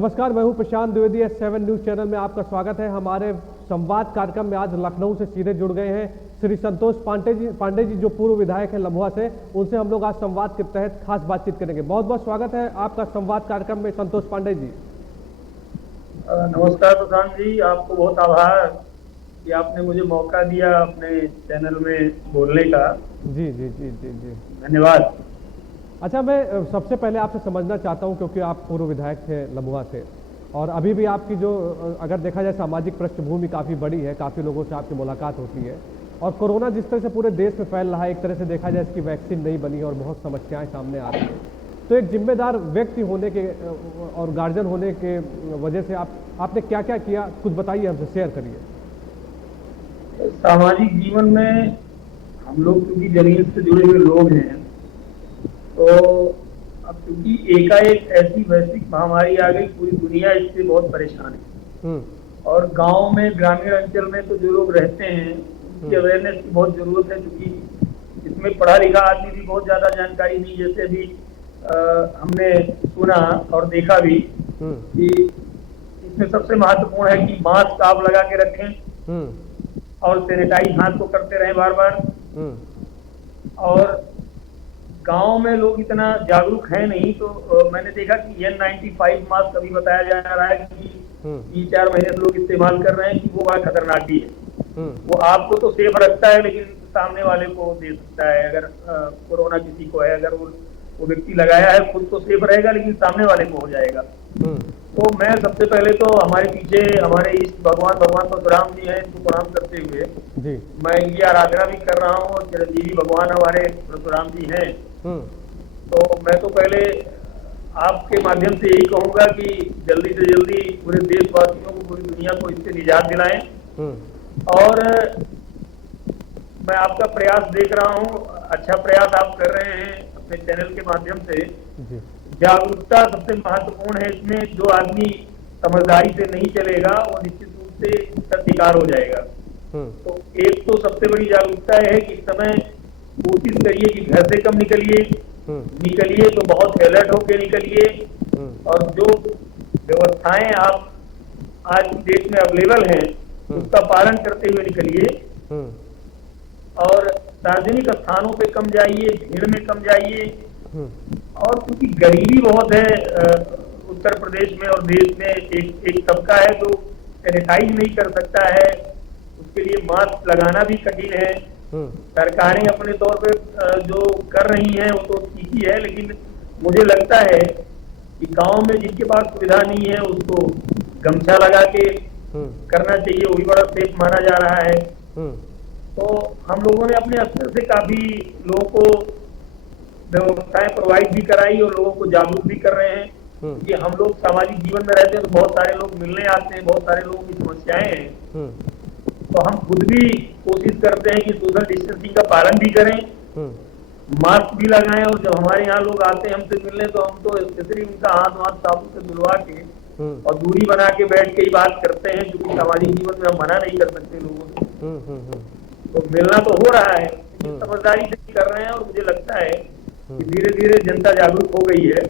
नमस्कार, मैं हूं प्रशांत द्विवेदी। 7 न्यूज़ चैनल में आपका स्वागत है। हमारे संवाद कार्यक्रम में आज लखनऊ से सीधे जुड़ गए हैं श्री संतोष पांडे जी जो पूर्व विधायक हैं लम्हुआ से। उनसे हम लोग आज संवाद के तहत खास बातचीत करेंगे। बहुत बहुत स्वागत है आपका संवाद कार्यक्रम में संतोष पांडे जी। नमस्कार प्रशांत जी, आपको बहुत आभार कि आपने मुझे मौका दिया अपने चैनल में बोलने का। जी जी जी जी जी धन्यवाद। अच्छा, मैं सबसे पहले आपसे समझना चाहता हूं क्योंकि आप पूर्व विधायक थे लम्हुआ से और अभी भी आपकी जो अगर देखा जाए सामाजिक पृष्ठभूमि काफ़ी बड़ी है, काफ़ी लोगों से आपकी मुलाकात होती है और कोरोना जिस तरह से पूरे देश में फैल रहा है, एक तरह से देखा जाए इसकी वैक्सीन नहीं बनी और बहुत समस्याएं सामने आ रही हैं। तो एक जिम्मेदार व्यक्ति होने के और गार्जियन होने के वजह से आपने क्या क्या किया, कुछ बताइए, हमसे शेयर करिए। सामाजिक जीवन में हम लोग क्योंकि जमीन से जुड़े हुए लोग हैं, तो अब क्योंकि एकाएक ऐसी वैश्विक महामारी आ गई, पूरी दुनिया इससे बहुत परेशान है। और गांव में, ग्रामीण अंचल में तो जो लोग रहते हैं उनकी अवेयरनेस की बहुत जरूरत है, क्योंकि इसमें पढ़ा लिखा आदमी भी बहुत ज्यादा जानकारी नहीं। जैसे अभी हमने सुना और देखा भी कि इसमें सबसे महत्वपूर्ण है कि मास्क आप लगा के रखें और सैनिटाइज हाथ को करते रहें बार बार। और गांव में लोग इतना जागरूक है नहीं, तो मैंने देखा कि N95 मास्क अभी बताया जा रहा है कि 3-4 महीने से लोग इस्तेमाल कर रहे हैं कि वो बड़ा खतरनाक ही है। वो आपको तो सेफ रखता है लेकिन सामने वाले को दे सकता है। अगर कोरोना किसी को है, अगर वो व्यक्ति लगाया है, खुद तो सेफ रहेगा लेकिन सामने वाले को हो जाएगा। तो मैं सबसे पहले तो हमारे पीछे हमारे इष्ट भगवान परशुराम जी हैं, इनको प्रणाम करते हुए मैं इनकी आराधना भी कर रहा हूँ। चिरंजीवी भगवान हमारे परशुराम जी हैं। तो मैं तो पहले आपके माध्यम से यही कहूंगा कि जल्दी से जल्दी पूरे देशवासियों को, पूरी दुनिया को इससे निजात दिलाएं। और मैं आपका प्रयास देख रहा हूँ, अच्छा प्रयास आप कर रहे हैं अपने चैनल के माध्यम से। जागरूकता सबसे महत्वपूर्ण है इसमें। जो आदमी समझदारी से नहीं चलेगा वो निश्चित रूप से इसका शिकार हो जाएगा। तो एक तो सबसे बड़ी जागरूकता है कि इस समय कोशिश करिए कि घर से कम निकलिए तो बहुत अलर्ट होकर निकलिए। और जो व्यवस्थाएं आप आज देश में अवेलेबल हैं उसका पालन करते हुए निकलिए। और सार्वजनिक स्थानों पे कम जाइए, भीड़ में कम जाइए। और क्योंकि गरीबी बहुत है उत्तर प्रदेश में और देश में, एक तबका है जो सैनिटाइज नहीं कर सकता है, उसके लिए मास्क लगाना भी कठिन है। सरकारें अपने तौर पे जो कर रही हैं वो तो ठीक ही है, लेकिन मुझे लगता है कि गांव में जिनके पास सुविधा नहीं है उसको गमछा लगा के करना चाहिए, वो भी बड़ा सेफ माना जा रहा है। तो हम लोगों ने अपने स्तर से काफी लोगों को व्यवस्थाएं प्रोवाइड भी कराई और लोगों को जागरूक भी कर रहे हैं। क्योंकि हम लोग सामाजिक जीवन में रहते हैं तो बहुत सारे लोग मिलने आते हैं, बहुत सारे लोगों की समस्याएं हैं। तो हम खुद भी कोशिश करते हैं कि सोशल डिस्टेंसिंग का पालन भी करें, मास्क भी लगाएं। और जब हमारे यहाँ लोग आते हैं हमसे मिलने तो हम तो स्पेशली उनका हाथ साबुन से धुलवा के और दूरी बना के बैठ के ही बात करते हैं, क्योंकि सामाजिक जीवन में हम मना नहीं कर सकते लोगों से। तो मिलना तो हो रहा है, समझदारी से कर रहे हैं। और मुझे लगता है कि धीरे धीरे जनता जागरूक हो गई है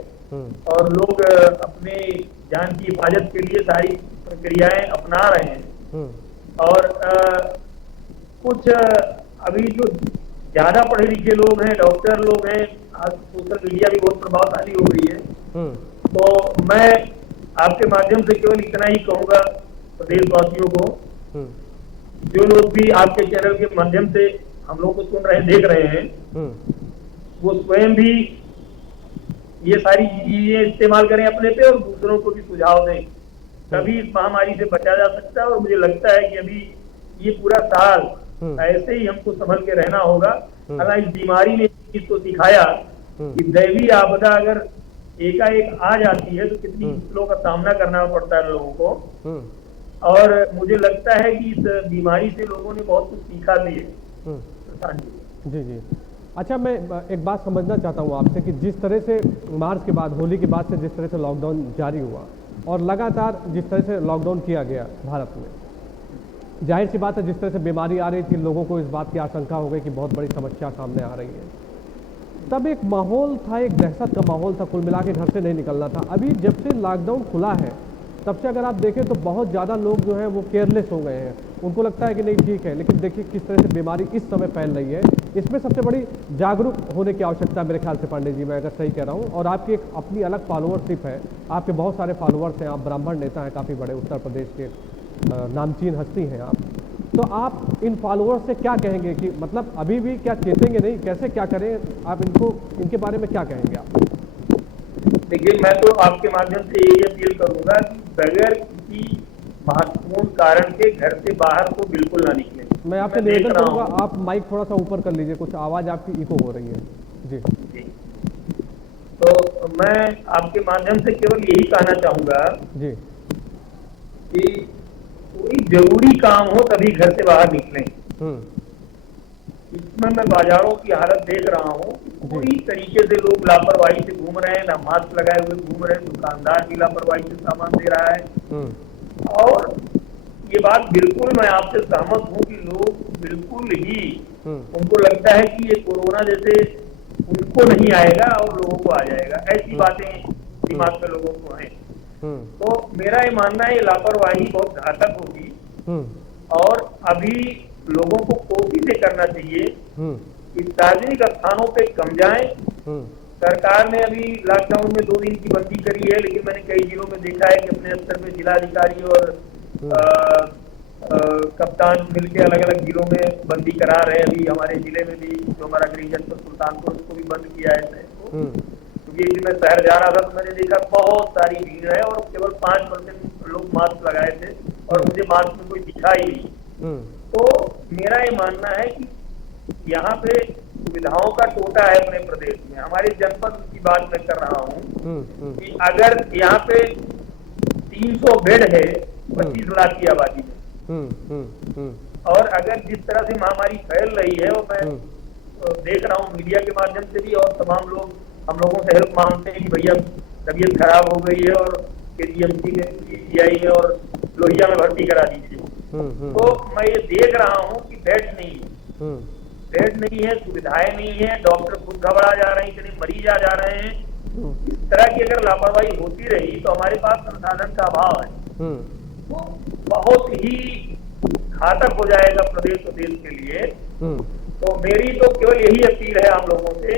और लोग अपने जान की हिफाजत के लिए सारी प्रक्रियाएं अपना रहे हैं। और कुछ अभी जो ज्यादा पढ़े लिखे लोग हैं, डॉक्टर लोग हैं, आज सोशल मीडिया भी बहुत प्रभावशाली हो गई है। तो मैं आपके माध्यम से केवल इतना ही कहूंगा प्रदेशवासियों को, जो लोग भी आपके चैनल के माध्यम से हम लोग को सुन रहे, देख रहे हैं, वो स्वयं भी ये सारी चीजें इस्तेमाल करें अपने पे और दूसरों को भी सुझाव दें, तभी इस महामारी से बचा जा सकता है। और मुझे लगता है कि अभी ये पूरा साल ऐसे ही हमको संभल के रहना होगा। अगर इस बीमारी ने इसको सिखाया कि दैवीय आपदा अगर एकाएक आ जाती है तो कितनी मुश्किलों का सामना करना पड़ता है लोगों को। और मुझे लगता है कि इस बीमारी से लोगों ने बहुत कुछ सीखा भी है। जी जी। अच्छा, मैं एक बात समझना चाहता हूँ आपसे कि जिस तरह से मार्च के बाद, होली के बाद से जिस तरह से लॉकडाउन जारी हुआ और लगातार जिस तरह से लॉकडाउन किया गया भारत में, जाहिर सी बात है जिस तरह से बीमारी आ रही थी लोगों को इस बात की आशंका हो गई कि बहुत बड़ी समस्या सामने आ रही है। तब एक माहौल था, एक दहशत का माहौल था, कुल मिला के घर से नहीं निकलना था। अभी जब से लॉकडाउन खुला है तब से अगर आप देखें तो बहुत ज़्यादा लोग जो हैं वो केयरलेस हो गए हैं। उनको लगता है कि नहीं ठीक है, लेकिन देखिए किस तरह से बीमारी इस समय फैल रही है। इसमें सबसे बड़ी जागरूक होने की आवश्यकता है मेरे ख्याल से पांडे जी, मैं अगर सही कह रहा हूँ। और आपकी एक अपनी अलग फॉलोअरशिप है, आपके बहुत सारे फॉलोअर्स हैं, आप ब्राह्मण नेता हैं काफ़ी बड़े, उत्तर प्रदेश के नामचीन हस्ती हैं आप। तो आप इन फॉलोअर्स से क्या कहेंगे कि मतलब अभी भी क्या चेतेंगे नहीं, कैसे क्या करें आप, इनको इनके बारे में क्या कहेंगे आप? देखिए, मैं तो आपके माध्यम से यही अपील करूंगा कि बगैर किसी महत्वपूर्ण कारण के घर से बाहर तो बिल्कुल ना निकले। मैं आपसे निवेदन करूंगा आप माइक थोड़ा सा ऊपर कर लीजिए, कुछ आवाज़ आपकी इको हो रही है। जी जी। तो मैं आपके माध्यम से केवल यही कहना चाहूंगा जी कि कोई जरूरी काम हो तभी घर से बाहर निकलें। इसमें मैं बाजारों की हालत देख रहा हूँ, पूरी तरीके से लोग लापरवाही से घूम रहे हैं, ना मास्क लगाए हुए घूम रहे हैं, दुकानदार भी लापरवाही से सामान दे रहा है। और ये बात बिल्कुल मैं आपसे सहमत हूँ कि लोग बिल्कुल ही उनको लगता है कि ये कोरोना जैसे उनको नहीं आएगा और लोगों को आ जाएगा, ऐसी बातें दिमाग में लोगों को हैं। तो मेरा ये मानना है ये लापरवाही बहुत घातक होगी और अभी लोगों को कोशिश ये करना चाहिए कि सार्वजनिक स्थानों पे कम जाएं। सरकार ने अभी लॉकडाउन में 2 दिन की बंदी करी है, लेकिन मैंने कई जिलों में देखा है कि अपने स्तर पे जिलाधिकारी और कप्तान मिलकर अलग अलग जिलों में बंदी करा रहे हैं। अभी हमारे जिले में भी जो हमारा गृह जनपद सुल्तानपुर, उसको भी बंद किया है क्योंकि एक दिन मैं शहर जा रहा था तो मैंने देखा बहुत सारी भीड़ है और केवल 5% लोग मास्क लगाए थे और मुझे मास्क में कोई दिखा ही नहीं। तो मेरा ये मानना है कि यहाँ पे सुविधाओं का टोटा है अपने प्रदेश में। हमारे जनपद की बात मैं कर रहा हूँ कि अगर यहाँ पे 300 बेड है 25 लाख की आबादी में, और अगर जिस तरह से महामारी फैल रही है और मैं देख रहा हूँ मीडिया के माध्यम से भी, और तमाम लोग हम लोगों से हेल्प मांगते हैं कि भैया तबीयत खराब हो गई है और KGMC में PGI में और लोहिया में भर्ती करा दीजिए। तो मैं ये देख रहा हूँ कि बेड नहीं है, बेड नहीं है, सुविधाएं नहीं है, डॉक्टर खुद घबरा जा रहे हैं, इतने मरीज आ जा रहे हैं। इस तरह की अगर लापरवाही होती रही तो हमारे पास संसाधन का अभाव है, तो बहुत ही घातक हो जाएगा प्रदेश और देश के लिए। तो मेरी तो केवल यही अपील है आम लोगों से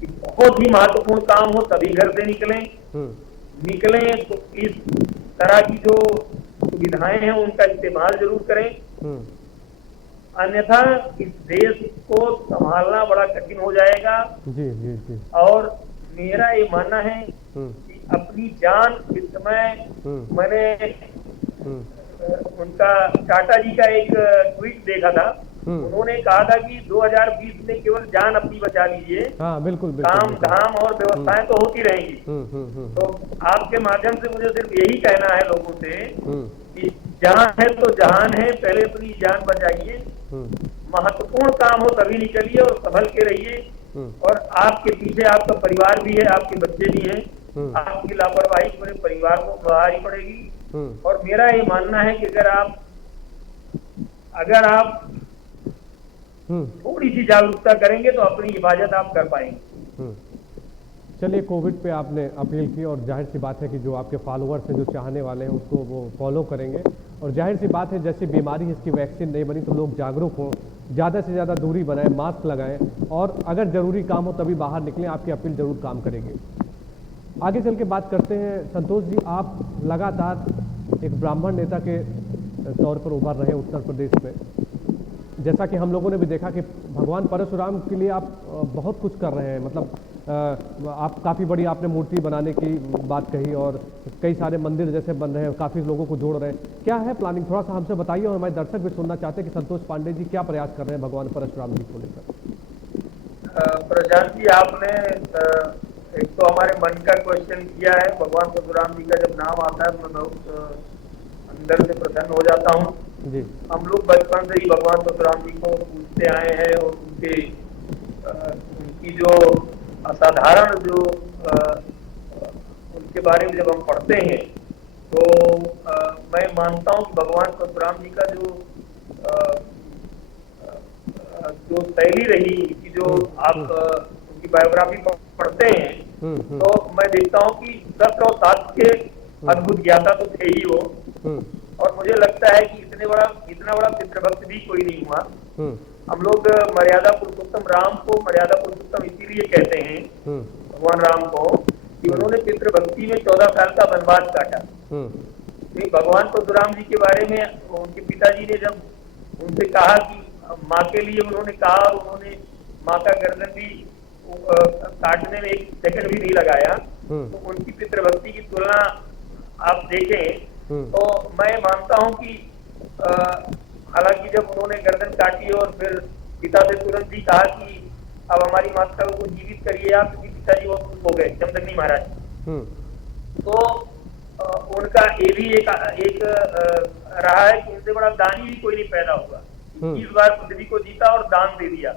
कि बहुत ही महत्वपूर्ण काम हो तभी घर से निकलें। निकलें तो इस तरह की जो सुविधाएं हैं उनका इस्तेमाल जरूर करें, अन्यथा इस देश को संभालना बड़ा कठिन हो जाएगा। जी। और मेरा ये मानना है कि अपनी जान इस समय, मैंने उनका टाटा जी का एक ट्वीट देखा था, उन्होंने कहा था कि 2020 में केवल जान अपनी बचा लीजिए, बिल्कुल, काम धाम और व्यवस्थाएं तो होती रहेंगी। तो आपके माध्यम से मुझे सिर्फ यही कहना है लोगों से कि जहां है तो जहान है, पहले अपनी जान बचाइए, महत्वपूर्ण काम हो तभी निकलिए और संभल के रहिए। और आपके पीछे आपका परिवार भी है, आपके बच्चे भी हैं, आपकी लापरवाही पूरे परिवार को गवाही पड़ेगी। और मेरा ये मानना है कि अगर आप थोड़ी सी जागरूकता करेंगे तो अपनी हिफाजत आप कर पाएंगे। चलिए, कोविड पे आपने अपील की और जाहिर सी बात है कि जो आपके फॉलोअर्स हैं, जो चाहने वाले हैं, उसको वो फॉलो करेंगे। और जाहिर सी बात है जैसी बीमारी इसकी वैक्सीन नहीं बनी तो लोग जागरूक हों, ज़्यादा से ज़्यादा दूरी बनाएं, मास्क लगाएं और अगर ज़रूरी काम हो तभी बाहर निकलें। आपकी अपील ज़रूर काम करेगी। आगे चल के बात करते हैं संतोष जी, आप लगातार एक ब्राह्मण नेता के तौर पर उभर रहे उत्तर प्रदेश में। जैसा कि हम लोगों ने भी देखा कि भगवान परशुराम के लिए आप बहुत कुछ कर रहे हैं, मतलब आप काफ़ी बड़ी आपने मूर्ति बनाने की बात कही और कई सारे मंदिर जैसे बन रहे हैं, काफ़ी लोगों को जोड़ रहे हैं। क्या है प्लानिंग, थोड़ा सा हमसे बताइए। और हमारे दर्शक भी सुनना चाहते हैं कि संतोष पांडे जी क्या प्रयास कर रहे हैं भगवान परशुराम जी को लेकर। प्रशांत जी, आपने एक तो हमारे मन का क्वेश्चन किया है। भगवान परशुराम जी का जब नाम आता है मैं बहुत अंदर से प्रसन्न हो जाता हूँ जी। हम लोग बचपन से ही भगवान परशुराम जी को पूछते आए हैं और उनकी जो असाधारण जो उनके बारे में जब हम पढ़ते हैं तो मैं मानता हूँ कि भगवान परशुराम जी का जो शैली रही, उनकी जो आप उनकी उनकी बायोग्राफी पढ़ते हैं तो मैं देखता हूँ कि सत्य और साथ के अद्भुत ज्ञाता तो थे ही वो। और मुझे लगता है कि इतना बड़ा पितृभक्त भी कोई नहीं हुआ। हम लोग मर्यादा पुरुषोत्तम राम को मर्यादा पुरुषोत्तम इसीलिए कहते हैं भगवान राम को कि उन्होंने पितृभक्ति में 14 साल का वनवास काटा। भगवान परशुराम जी के बारे में उनके पिताजी ने जब उनसे कहा कि माँ के लिए उन्होंने कहा और उन्होंने माँ का गर्दन भी काटने में 1 सेकंड भी नहीं लगाया, तो उनकी पितृभक्ति की तुलना आप देखें तो मैं मानता हूं कि हालांकि जब उन्होंने गर्दन काटी और फिर पिता से तुरंत ही कहा कि अब हमारी माता को जीवित करिए आप, क्योंकि पिताजी बहुत खुश हो गए जमदग्नि महाराज। तो उनका ये भी एक रहा है कि उनसे बड़ा दानी भी कोई नहीं पैदा हुआ। 20 बार पृथ्वी को जीता और दान दे दिया।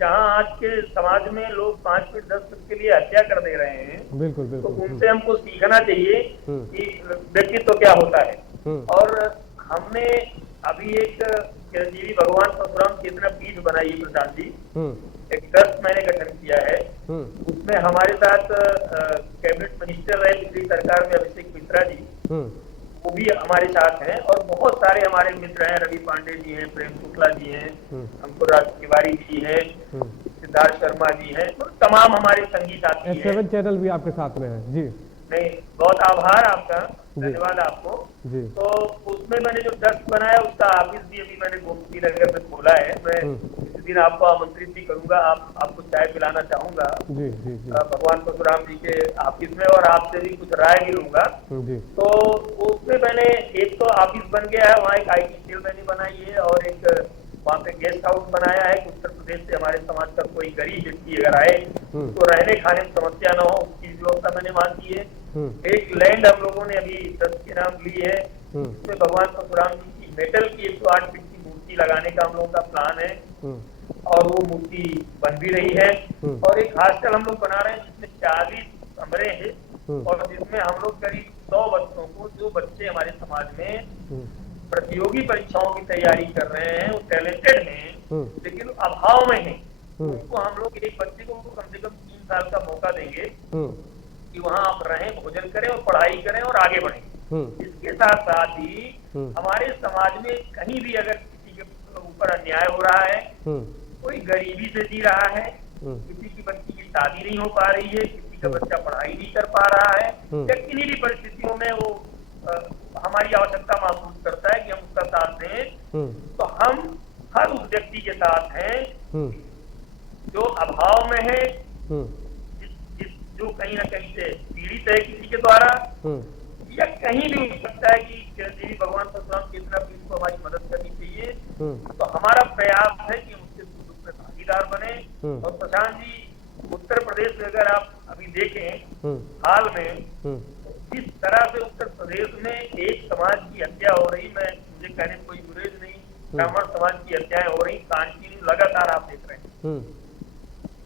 जहां आज के समाज में लोग 5 फीट 10 फीट के लिए हत्या कर दे रहे हैं, बिल्कुल बिल्कुल, तो उनसे हमको सीखना चाहिए कि व्यक्तित्व क्या होता है। और हमने अभी एक चिरंजीवी भगवान परशुराम चेतना पीठ बनाई है प्रसाद जी, एक ट्रस्ट मैंने गठन किया है। उसमें हमारे साथ कैबिनेट मिनिस्टर रहे पिछली सरकार में अभिषेक मिश्रा जी, वो भी हमारे साथ हैं। और बहुत सारे हमारे मित्र हैं, रवि पांडे जी हैं, प्रेम शुक्ला जी हैं, अंकुर राज तिवारी जी हैं, सिद्धार्थ शर्मा जी हैं, तो तमाम हमारे संगी साथी हैं। 7 चैनल भी आपके साथ में है जी। नहीं, बहुत आभार आपका, धन्यवाद आपको जी। तो उसमें मैंने जो ट्रस्ट बनाया उसका ऑफिस भी अभी मैंने गोमती नगर में खोला है। मैं किसी दिन आपको आमंत्रित भी करूंगा, आपको चाय पिलाना चाहूंगा जी, जी, जी। भगवान परशुराम जी के ऑफिस में, और आपसे भी कुछ राय भी लूंगा जी। तो उसमें मैंने एक तो ऑफिस बन गया है, वहाँ एक IT सेल मैंने बनाई है, और एक वहाँ पे गेस्ट हाउस बनाया है कि उत्तर प्रदेश से हमारे समाज का कोई गरीब व्यक्ति अगर आए तो रहने खाने में समस्या न हो, उसकी व्यवस्था मैंने वहाँ की है। एक लैंड हम लोगों ने अभी ट्रस्ट के नाम ली है, उसमें भगवान परशुराम जी की मेटल की 108 फीट की मूर्ति लगाने का हम लोगों का प्लान है, और वो मूर्ति बन भी रही है। और एक हॉस्टल हम लोग बना रहे हैं जिसमें 40 कमरे हैं, और जिसमें हम लोग करीब 100 बच्चों को, जो बच्चे हमारे समाज में प्रतियोगी परीक्षाओं की तैयारी कर रहे हैं, वो टैलेंटेड हैं लेकिन अभाव में हैं, उनको हम लोग एक बच्चे को कम से कम 3 साल का मौका देंगे कि वहाँ आप रहें, भोजन करें और पढ़ाई करें और आगे बढ़ें। इसके साथ साथ ही हमारे समाज में कहीं भी अगर किसी के ऊपर अन्याय हो रहा है, कोई गरीबी से जी रहा है, किसी की बच्ची की शादी नहीं हो पा रही है, किसी का बच्चा पढ़ाई नहीं कर पा रहा है, या किन्हीं भी परिस्थितियों में वो हमारी आवश्यकता महसूस करता है कि हम उसका साथ दें, तो हम हर उस व्यक्ति के साथ हैं जो अभाव में है, जो कहीं ना कहीं से पीड़ित है किसी के द्वारा, या कहीं भी हो सकता है कि चिरंजीवी भगवान परशुराम चेतना पीठ को हमारी मदद करनी चाहिए। तो हमारा प्रयास है कि उसके दुख में भागीदार बने। और प्रशांत जी, उत्तर प्रदेश में अगर आप अभी देखें हाल में जिस तरह से उत्तर प्रदेश में एक समाज की हत्या हो रही, मुझे कहने में कोई गुरेज नहीं, ब्राह्मण समाज की हत्याएं हो रही, कंटिन्यू लगातार आप देख रहे हैं।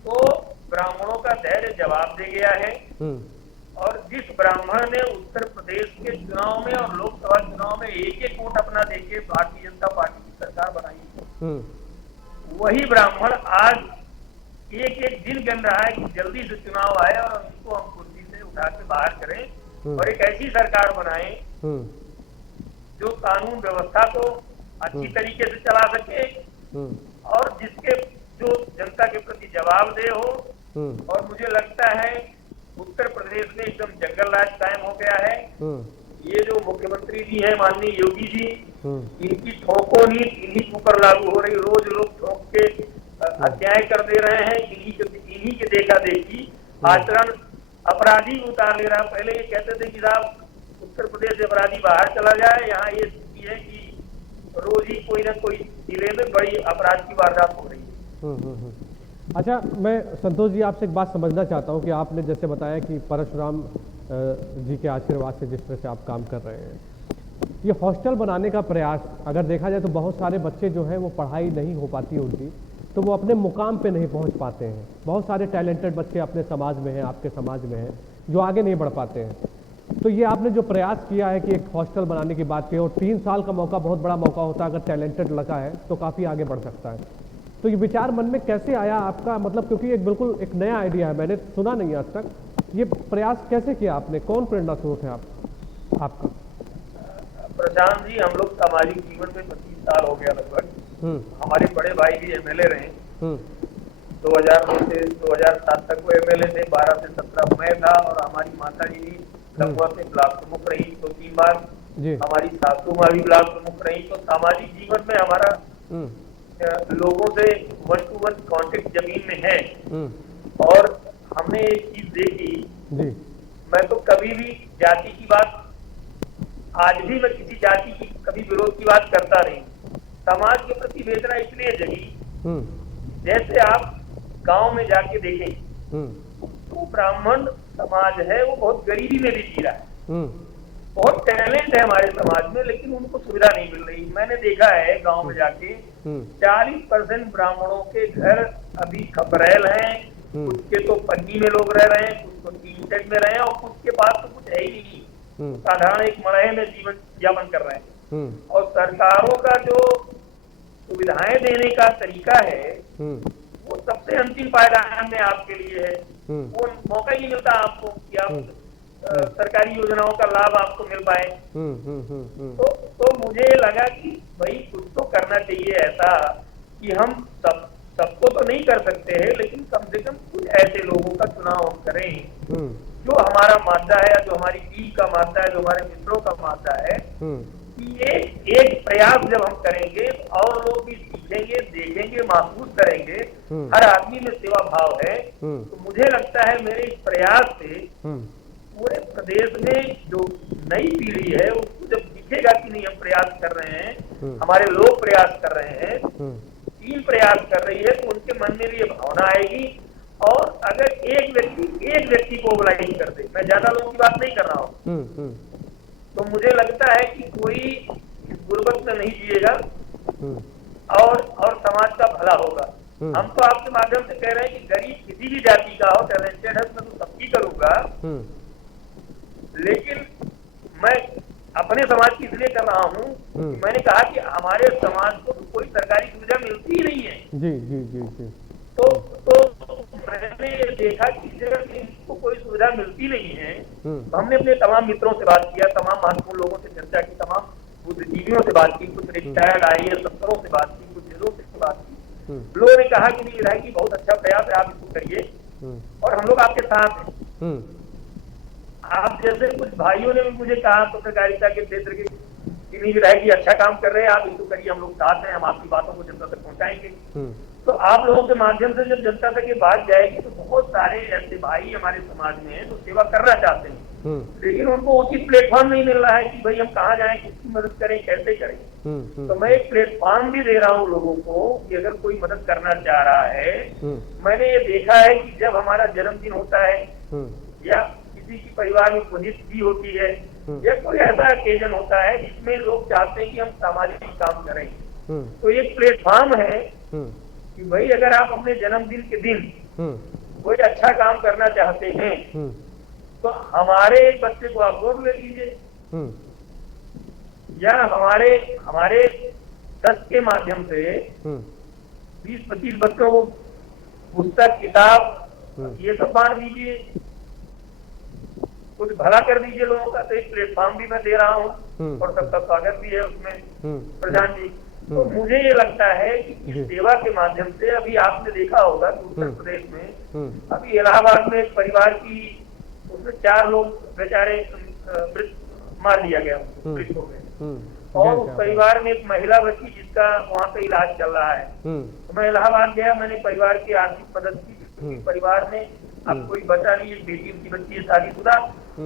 तो ब्राह्मणों का धैर्य जवाब दे गया है, और जिस ब्राह्मण ने उत्तर प्रदेश के चुनाव में और लोकसभा चुनाव में एक वोट अपना देके भारतीय जनता पार्टी की सरकार बनाई, वही ब्राह्मण आज एक दिन गिन रहा है कि जल्दी से चुनाव आए और उनको हम कुर्सी से उठा के बाहर करें, और एक ऐसी सरकार बनाए जो कानून व्यवस्था को अच्छी तरीके से चला सके, और जिसके जो जनता के प्रति जवाबदेह हो। और मुझे लगता है उत्तर प्रदेश में एकदम जंगल राज कायम हो गया है। ये जो मुख्यमंत्री जी हैं माननीय योगी जी, इनकी ठोको नीति इन्हीं के ऊपर लागू हो रही, रोज लोग ठोक के हत्याएं कर दे रहे हैं, इन्हीं के देखा देखी आचरण अपराधी उतार ले रहा। पहले ये कहते थे कि साहब उत्तर प्रदेश से अपराधी बाहर चला जाए, यहाँ ये स्थिति है कि रोज ही कोई ना कोई जिले में बड़ी अपराध की वारदात हो रही है। अच्छा, मैं संतोष जी आपसे एक बात समझना चाहता हूँ कि आपने जैसे बताया कि परशुराम जी के आशीर्वाद से जिस तरह से आप काम कर रहे हैं, ये हॉस्टल बनाने का प्रयास अगर देखा जाए तो बहुत सारे बच्चे जो हैं वो पढ़ाई नहीं हो पाती उनकी, तो वो अपने मुकाम पे नहीं पहुंच पाते हैं। बहुत सारे टैलेंटेड बच्चे अपने समाज में हैं, आपके समाज में हैं, जो आगे नहीं बढ़ पाते हैं। तो ये आपने जो प्रयास किया है कि एक हॉस्टल बनाने की बात की, और 3 साल का मौका बहुत बड़ा मौका होता है, अगर टैलेंटेड लड़का है तो काफ़ी आगे बढ़ सकता है। तो ये विचार मन में कैसे आया आपका, मतलब क्योंकि एक बिल्कुल एक नया आइडिया है, मैंने सुना नहीं आज तक, ये प्रयास कैसे किया आपने, कौन प्रेरणा स्रोत है आपका? प्रशांत जी, हम लोग सामाजिक जीवन में 25 साल हो गया लगभग। हमारे बड़े भाई भी एमएलए रहे। 2002 से 2007 तक वो एमएलए थे, 12 से 17 मैं था, और हमारी माता जी भी लखुआ से ब्लॉक प्रमुख रही 2-3 बार। हमारी सासू माँ भी ब्लॉक प्रमुख रही। तो सामाजिक जीवन में हमारा लोगों से 1-to-1 कांटेक्ट जमीन में है। और हमने एक चीज देखी, मैं तो कभी भी जाति की बात, आज भी मैं किसी जाति की कभी विरोध की बात करता नहीं। समाज के प्रति वेदना इसलिए जगी, जैसे आप गांव में जाके देखें तो ब्राह्मण समाज है वो बहुत गरीबी में भी जी रहा है। बहुत टैलेंट है हमारे समाज में, लेकिन उनको सुविधा नहीं मिल रही। मैंने देखा है गांव में जाके 40% ब्राह्मणों के घर अभी खपरेल हैं, कुछ के तो पन्नी में लोग रह रहे हैं, कुछ तो टीन शेड में रहे हैं, और कुछ के पास तो कुछ है ही नहीं, साधारण एक मड़ाई में जीवन यापन कर रहे हैं। और सरकारों का जो सुविधाएं देने का तरीका है वो सबसे अंतिम पायदान में आपके लिए है। वो मौका ही नहीं मिलता आपको कि आप सरकारी योजनाओं का लाभ आपको मिल पाए। तो मुझे लगा कि भाई कुछ तो करना चाहिए ऐसा कि हम सबको तो नहीं कर सकते हैं, लेकिन कम से कम कुछ ऐसे लोगों का चुनाव हम करें जो हमारा मादा है, जो हमारी टीम का मादा है, जो हमारे मित्रों का मादा है। कि ये एक प्रयास जब हम करेंगे तो और लोग भी सीखेंगे, देखेंगे, महसूस करेंगे। हर आदमी में सेवा भाव है। तो मुझे लगता है मेरे इस प्रयास से पूरे प्रदेश में जो नई पीढ़ी है उसको जब दिखेगा कि नहीं हम प्रयास कर रहे हैं, हमारे लोग प्रयास कर रहे हैं, टीम प्रयास कर रही है, तो उनके मन में भी ये भावना आएगी। और अगर एक व्यक्ति को मोबिलाइज कर दे, मैं ज्यादा लोगों की बात नहीं कर रहा हूँ, तो मुझे लगता है कि कोई इस गुर्बत में नहीं जिएगा और समाज का भला होगा। हम तो आपके माध्यम से कह रहे हैं कि गरीब किसी भी जाति का हो, टैलेंटेड है, मैं तो सबकी करूंगा, लेकिन मैं अपने समाज की इसलिए कर रहा हूँ, मैंने कहा कि हमारे समाज को तो कोई सरकारी सुविधा मिलती ही नहीं है। जी। तो मैंने ये देखा कि जब इनको कोई सुविधा मिलती नहीं है, तो हमने अपने तमाम मित्रों से बात किया, तमाम महत्वपूर्ण लोगों से चर्चा की, तमाम बुद्धिजीवियों से बात की, कुछ रिटायर्ड IAS अफसरों से बात की, कुछ जिलों से बात की। लोगों ने कहा कि नहीं विधायक जी बहुत अच्छा प्रयास है, आप इसको करिए और हम लोग आपके साथ हैं। आप जैसे कुछ भाइयों ने भी मुझे कहा पत्रकारिता के क्षेत्र के कि नहीं विधायक जी अच्छा काम कर रहे हैं, आप इसको करिए, हम लोग साथ हैं, हम आपकी बातों को जनता तक पहुंचाएंगे। तो आप लोगों के माध्यम से जब जनता तक ये बात जाएगी तो बहुत सारे ऐसे भाई हमारे समाज में हैं जो सेवा करना चाहते हैं, लेकिन उनको उचित प्लेटफॉर्म नहीं मिल रहा है कि भाई हम कहाँ जाएं, किसकी मदद करें, कैसे करें। तो मैं एक प्लेटफॉर्म भी दे रहा हूँ लोगों को कि अगर कोई मदद करना चाह रहा है। मैंने ये देखा है कि जब हमारा जन्मदिन होता है या किसी की परिवार में पुण्यतिथि होती है या कोई ऐसा ओकेजन होता है जिसमें लोग चाहते हैं कि हम सामाजिक काम करें, तो एक प्लेटफॉर्म है कि भाई अगर आप अपने जन्मदिन के दिन कोई अच्छा काम करना चाहते हैं तो हमारे एक बच्चे को आप गोद ले लीजिए या हमारे ट्रस्ट के माध्यम से 20-25 बच्चों को पुस्तक, किताब ये सब बांट दीजिए, कुछ भला कर दीजिए लोगों का। तो एक प्लेटफॉर्म भी मैं दे रहा हूँ और सबका स्वागत भी है उसमें प्रधान जी। तो मुझे ये लगता है कि इस सेवा के माध्यम से अभी आपने देखा होगा कि उत्तर प्रदेश में अभी इलाहाबाद में एक परिवार की उसमें 4 लोग बेचारे मार दिया गया, मृत हो गए, और उस परिवार में एक महिला बची जिसका वहाँ पे इलाज चल रहा है। तो मैं इलाहाबाद गया, मैंने परिवार की आर्थिक मदद की। परिवार में अब कोई बचा नहीं, एक बेटी उनकी बच्ची है शादीशुदा,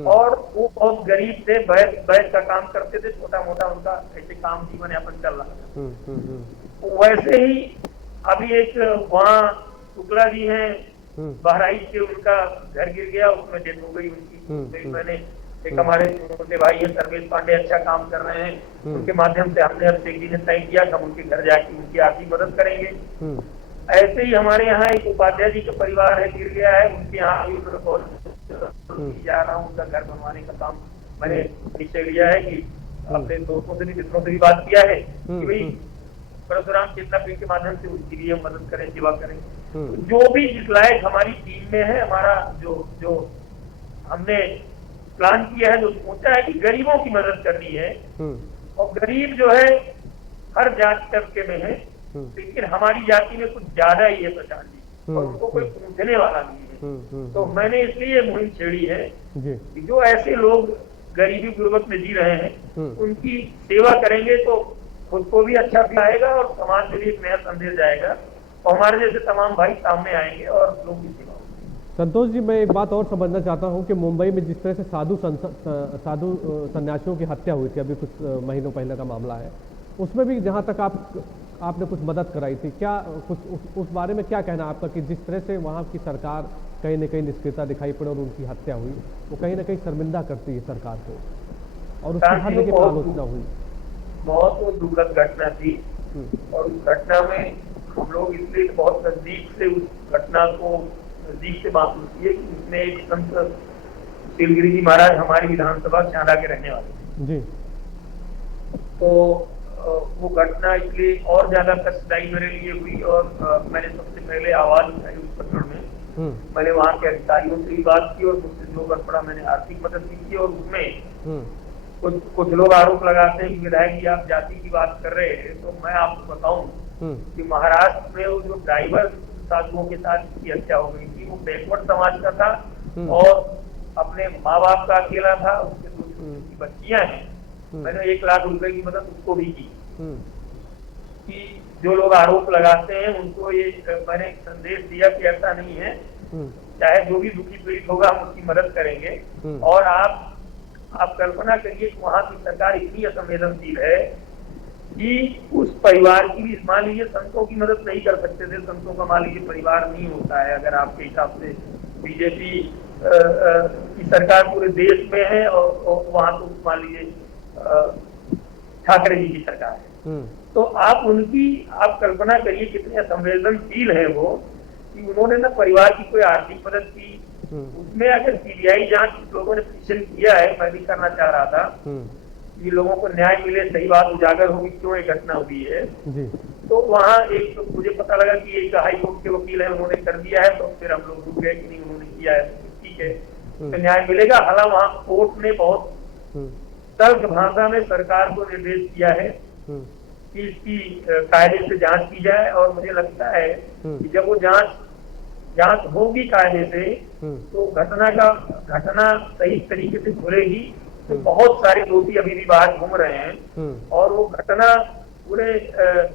और वो बहुत गरीब थे, बैठ का काम करते थे, छोटा मोटा उनका ऐसे काम जीवन यापन चल रहा था। वैसे ही अभी एक वहाँ शुक्ला जी हैं बहराइच से, उनका घर गिर गया, उसमें डेथ हो गई उनकी। मैंने एक हमारे छोटे भाई है सर्वेश पांडे, अच्छा काम कर रहे हैं, उनके माध्यम से हमने अब एक दिन तय किया कि हम उनके घर जाके उनकी आर्थिक मदद करेंगे। ऐसे ही हमारे यहाँ एक उपाध्याय जी का परिवार है, गिर गया है, उनके यहाँ भी बहुत जा रहा हूँ, उनका घर बनवाने का काम मैंने निश्चय लिया है कि अपने दोस्तों से भी, मित्रों से भी बात किया है कि भाई परशुराम चेतना पीठ के माध्यम से उनकी भी हम मदद करें, सेवा करें। जो भी जिस लायक हमारी टीम में है, हमारा जो जो हमने प्लान किया है, जो सोचा है कि गरीबों की मदद करनी है, और गरीब जो है हर जाति तबके में है, लेकिन हमारी जाति में कुछ ज्यादा ही है प्रशांत जी, और उनको कोई पूछने वाला नहीं है। तो मैंने इसलिए मुहिम छेड़ी है कि जो ऐसे लोग गरीबी गुर्बत में जी रहे हैं, उनकी सेवा करेंगे तो खुद को भी अच्छा फील आएगा और समाज में भी एक नया संदेश जाएगा, और हमारे जैसे तमाम भाई सामने आएंगे और लोग की सेवा होगी। संतोष जी, मैं एक बात और समझना चाहता हूं कि मुंबई में जिस तरह से साधु सन्यासियों की हत्या हुई थी, अभी कुछ महीनों पहले का मामला है, उसमें भी जहां तक आपने कुछ मदद कराई थी, क्या कुछ उस बारे में क्या कहना आपका कि जिस तरह से वहाँ की सरकार कहीं न कहीं निष्क्रियता दिखाई पड़ी और उनकी हत्या हुई, वो कहीं ना कहीं शर्मिंदा करती है सरकार को, और उसकी हर जगह आलोचना हुई। बहुत दुखद घटना थी, और उस घटना में हम लोग इसलिए बहुत नजदीक से उस घटना को नजदीक से महसूस किए कि उसमें एक संत शिवगिरी जी महाराज हमारी विधानसभा चांदा के रहने वाले जी। तो वो घटना इसलिए और ज्यादा कष्टदायी मेरे लिए हुई, और मैंने सबसे पहले आवाज उठाई उस प्रकरण में। मैंने वहाँ के अधिकारियों से भी बात की, और मुझसे जो कर पड़ा मैंने आर्थिक मदद भी की, और उसमें कुछ लोग आरोप लगाते हैं कि विधायक जी आप जाति की बात कर रहे हैं। तो मैं आपको बताऊं कि महाराष्ट्र में वो जो ड्राइवर साधुओं के साथ की हत्या हो गई थी, वो बैकवर्ड समाज का था, और अपने माँ बाप का अकेला था, उसके दो छोटी बच्चियां हैं। मैंने 1 लाख रुपए की मदद उसको भी की। कि जो लोग आरोप लगाते हैं उनको ये मैंने संदेश दिया कि ऐसा नहीं है, चाहे जो भी दुखी पीड़ित होगा हम उसकी मदद करेंगे। और आप कल्पना करिए कि वहां की सरकार इतनी असंवेदनशील है कि उस परिवार की भी, मान लीजिए संतों की मदद नहीं कर सकते थे, संतों का मान लीजिए परिवार नहीं होता है, अगर आपके हिसाब से बीजेपी की सरकार पूरे देश में है, और वहां तो मान लीजिए ठाकरे जी की सरकार है, तो आप कल्पना करिए कितने संवेदनशील है वो, कि उन्होंने ना परिवार की कोई आर्थिक मदद की। उसमें अगर सीबीआई जांच लोगों ने पिटीशन किया है, मैं भी करना चाह रहा था कि लोगों को न्याय मिले, सही बात उजागर होगी क्यों ये घटना हुई है जी। तो वहाँ एक तो मुझे पता लगा कि एक हाई कोर्ट के वकील है, उन्होंने कर दिया है, तो फिर हम लोग रुक गए कि नहीं उन्होंने किया है तो ठीक है, तो न्याय मिलेगा। हालांकि वहाँ कोर्ट ने बहुत तल्ख भाषा में सरकार को निर्देश किया है कि इसकी कायदे से जांच की जाए, और मुझे लगता है कि जब वो जांच होगी कायदे से, तो घटना सही तरीके से खुलेगी। तो बहुत सारे दोषी अभी भी बाहर घूम रहे हैं, और वो घटना पूरे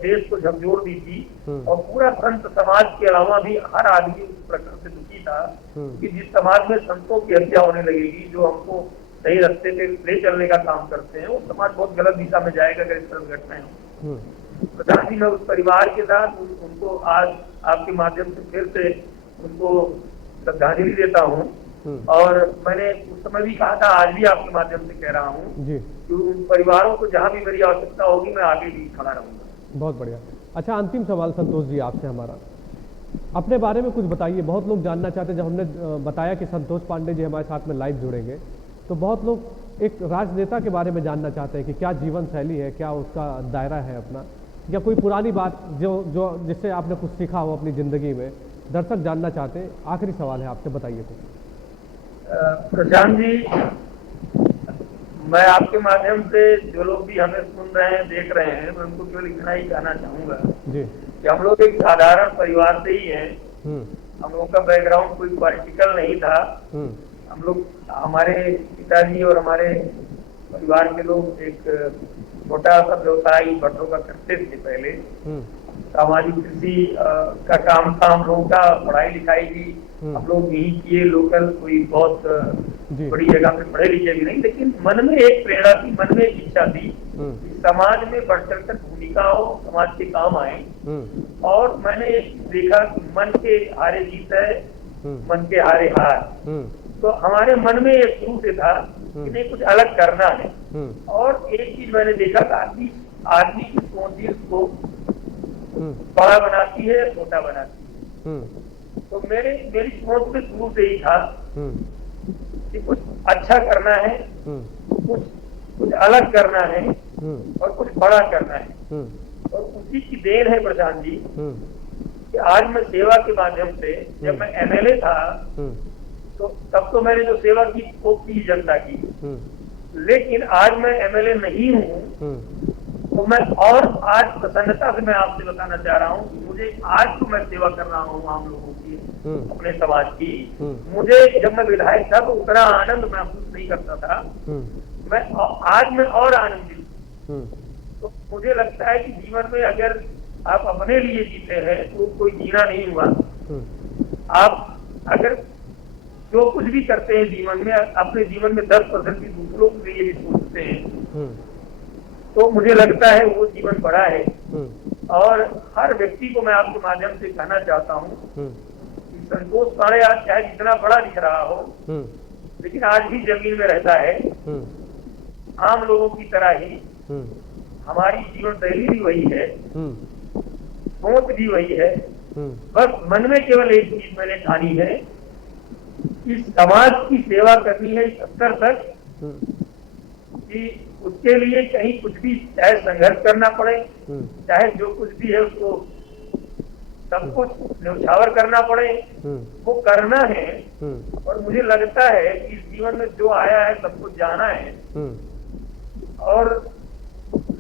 देश को झकझोर दी थी, और पूरा संत समाज के अलावा भी हर आदमी उस प्रकरण से दुखी था कि जिस समाज में संतों की हत्या होने लगेगी, जो हमको सही रास्ते पे ले चलने का काम करते हैं, वो समाज बहुत गलत दिशा में जाएगा अगर इस तरह घटनाएं हो। प्रधान जी, मैं उस परिवार के साथ उनको आज आपके माध्यम से फिर से उनको श्रद्धांजलि देता हूँ, और मैंने उस समय भी कहा था, आज भी आपके माध्यम से कह रहा हूँ कि उन परिवारों को जहाँ भी मेरी आवश्यकता होगी मैं आगे भी खड़ा रहूंगा। बहुत बढ़िया। अच्छा, अंतिम सवाल संतोष जी आपसे हमारा, अपने बारे में कुछ बताइए। बहुत लोग जानना चाहते हैं, जब हमने बताया कि संतोष पांडे जी हमारे साथ में लाइव जुड़ेंगे, तो बहुत लोग एक राजनेता के बारे में जानना चाहते हैं कि क्या जीवन शैली है, क्या उसका दायरा है अपना, या कोई पुरानी बात जो जिससे आपने कुछ सीखा हो अपनी जिंदगी में, दर्शक जानना चाहते हैं। आखिरी सवाल है आपसे, बताइए कुछ। प्रशांत जी, मैं आपके माध्यम से जो लोग भी हमें सुन रहे हैं, देख रहे हैं, मैं उनको केवल इतना ही कहना चाहूंगा जी कि हम लोग एक साधारण परिवार से ही हैं। हम लोग का बैकग्राउंड कोई पॉलिटिकल नहीं था। हम लोग, हमारे पिताजी और हमारे परिवार के लोग एक छोटा सा व्यवसाय भट्टों का करते थे पहले। सामाजिक कृषि का काम था हम लोगों का, पढ़ाई लिखाई भी हम लोग यही किए, लोकल, कोई बहुत बड़ी जगह पे पढ़े लिखे भी नहीं, लेकिन मन में एक प्रेरणा थी, मन में एक इच्छा थी कि समाज में बढ़ चढ़ कर भूमिका हो, समाज के काम आए। और मैंने एक देखा कि मन के हारे जीत है, मन के हारे हार। तो हमारे मन में एक शुरू से था कि नहीं, कुछ अलग करना है। और एक चीज मैंने देखा कि आदमी की सोच उसको बड़ा बनाती है, छोटा बनाती है। तो मेरी सोच में शुरू से ही था कि कुछ अच्छा करना है, कुछ अलग करना है, और कुछ बड़ा करना है। और उसी की देन है प्रशांत जी कि आज मैं सेवा के माध्यम से, जब मैं एमएलए था तो तब तो मैंने जो सेवा की वो की जनता की, लेकिन आज मैं एमएलए नहीं हूँ तो मैं और आज प्रसन्नता से मैं आपसे बताना चाह रहा हूँ कि मुझे आज तो मैं सेवा कर रहा हूँ आम लोगों की, अपने समाज की। मुझे जब मैं विधायक था तो उतना आनंद महसूस नहीं करता था, मैं आज मैं और आनंदित हूँ। तो मुझे लगता है कि जीवन में अगर आप अपने लिए जीते हैं तो कोई जीना नहीं हुआ। आप अगर जो कुछ भी करते हैं जीवन में, अपने जीवन में 10% भी दूसरों के लिए भी सोचते हैं तो मुझे लगता है वो जीवन बड़ा है। और हर व्यक्ति को मैं आपके माध्यम से कहना चाहता हूँ कि संतोष पांडे आज चाहे जितना बड़ा दिख रहा हो लेकिन आज भी जमीन में रहता है, आम लोगों की तरह ही। हमारी जीवन शैली भी वही है, सोच भी वही है, बस मन में केवल एक चीज मैंने ठानी है कि समाज की सेवा करनी है इस स्तर तक कि उसके लिए कहीं कुछ भी, चाहे संघर्ष करना पड़े, चाहे जो कुछ भी है उसको सब कुछ न्यौछावर करना पड़े, वो करना है। और मुझे लगता है कि इस जीवन में जो आया है सब कुछ जाना है। और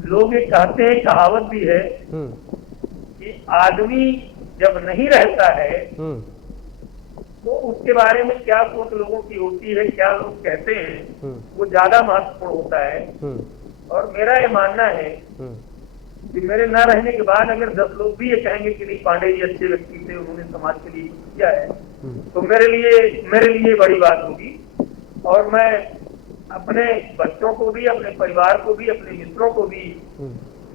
लोग ये कहते हैं, कहावत भी है कि आदमी जब नहीं रहता है तो उसके बारे में क्या सोच लोगों की होती है, क्या लोग कहते हैं, वो ज्यादा महत्वपूर्ण होता है। और मेरा ये मानना है कि मेरे न रहने के बाद अगर 10 लोग भी ये कहेंगे कि नहीं पांडे जी अच्छे व्यक्ति थे, उन्होंने समाज के लिए कुछ किया है, तो मेरे लिए बड़ी बात होगी। और मैं अपने बच्चों को भी, अपने परिवार को भी, अपने मित्रों को भी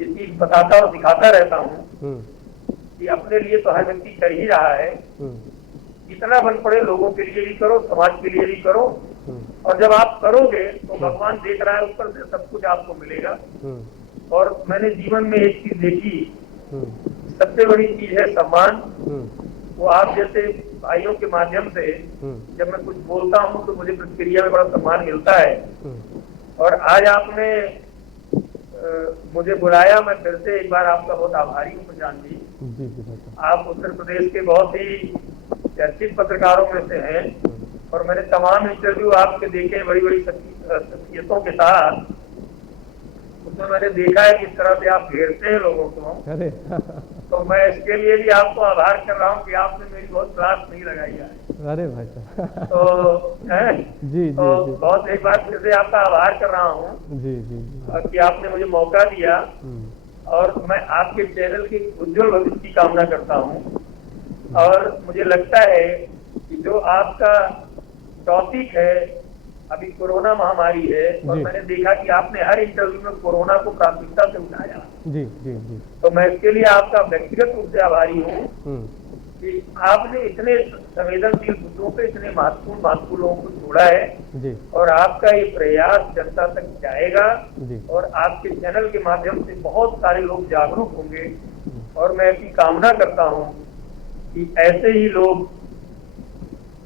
ये चीज बताता और दिखाता रहता हूँ कि अपने लिए तो हर व्यक्ति कर ही रहा है, जितना बन पड़े लोगों के लिए भी करो, समाज के लिए भी करो। और जब आप करोगे तो भगवान देख रहा है ऊपर से, सब कुछ आपको मिलेगा। और मैंने जीवन में एक चीज देखी, सबसे बड़ी चीज है सम्मान। वो आप जैसे भाइयों के माध्यम से जब मैं कुछ बोलता हूँ तो मुझे प्रतिक्रिया में बड़ा सम्मान मिलता है। और आज आपने मुझे बुलाया, मैं फिर से एक बार आपका बहुत आभारी हूँ प्रशांत जी। आप उत्तर प्रदेश के बहुत ही चर्चित पत्रकारों में से हैं और मैंने तमाम इंटरव्यू आपके देखे बड़ी बड़ी शख्सियतों के साथ। उसमें मैंने देखा है किस तरह से आप घेरते हैं लोगों को। तो मैं इसके लिए भी आपको आभार कर रहा हूँ कि आपने मेरी बहुत क्लास नहीं लगाई है। अरे भाई साहब तो जी बहुत एक बार फिर से आपका आभार कर रहा हूँ जी कि आपने मुझे मौका दिया। और मैं आपके चैनल की उज्जवल भविष्य की कामना करता हूँ। और मुझे लगता है कि जो आपका टॉपिक है अभी कोरोना महामारी है, और मैंने देखा कि आपने हर इंटरव्यू में कोरोना को प्राथमिकता से उठाया। जी। तो मैं इसके लिए आपका व्यक्तिगत रूप से आभारी हूँ कि आपने इतने संवेदनशील मुद्दों पे इतने महत्वपूर्ण लोगों को जोड़ा है जी। और आपका ये प्रयास जनता तक जाएगा जी। और आपके चैनल के माध्यम से बहुत सारे लोग जागरूक होंगे। और मैं ऐसी कामना करता हूँ कि ऐसे ही लोग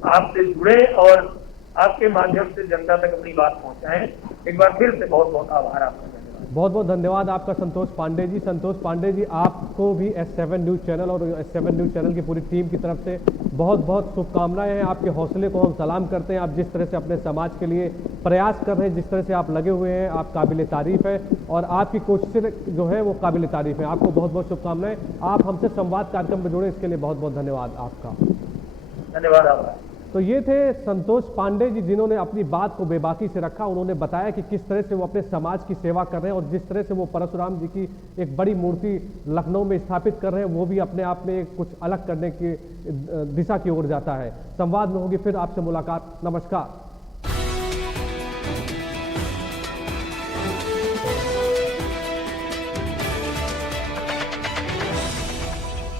आपसे जुड़े और आपके माध्यम से जनता तक अपनी बात पहुंचाएं। एक बार फिर से बहुत बहुत आभार आपका। बहुत बहुत धन्यवाद आपका संतोष पांडे जी। संतोष पांडे जी, आपको भी S7 न्यूज़ चैनल और S7 न्यूज़ चैनल की पूरी टीम की तरफ से बहुत बहुत शुभकामनाएं हैं। आपके हौसले को हम सलाम करते हैं। आप जिस तरह से अपने समाज के लिए प्रयास कर रहे हैं, जिस तरह से आप लगे हुए हैं, आप काबिल तारीफ है और आपकी कोशिशें जो है वो काबिल तारीफ है। आपको बहुत बहुत शुभकामनाएं। आप हमसे संवाद कार्यक्रम में जुड़े, इसके लिए बहुत बहुत धन्यवाद आपका। धन्यवाद आपका। तो ये थे संतोष पांडे जी, जिन्होंने अपनी बात को बेबाकी से रखा। उन्होंने बताया कि किस तरह से वो अपने समाज की सेवा कर रहे हैं और जिस तरह से वो परशुराम जी की एक बड़ी मूर्ति लखनऊ में स्थापित कर रहे हैं, वो भी अपने आप में कुछ अलग करने की दिशा की ओर जाता है। संवाद में होगी फिर आपसे मुलाकात। नमस्कार।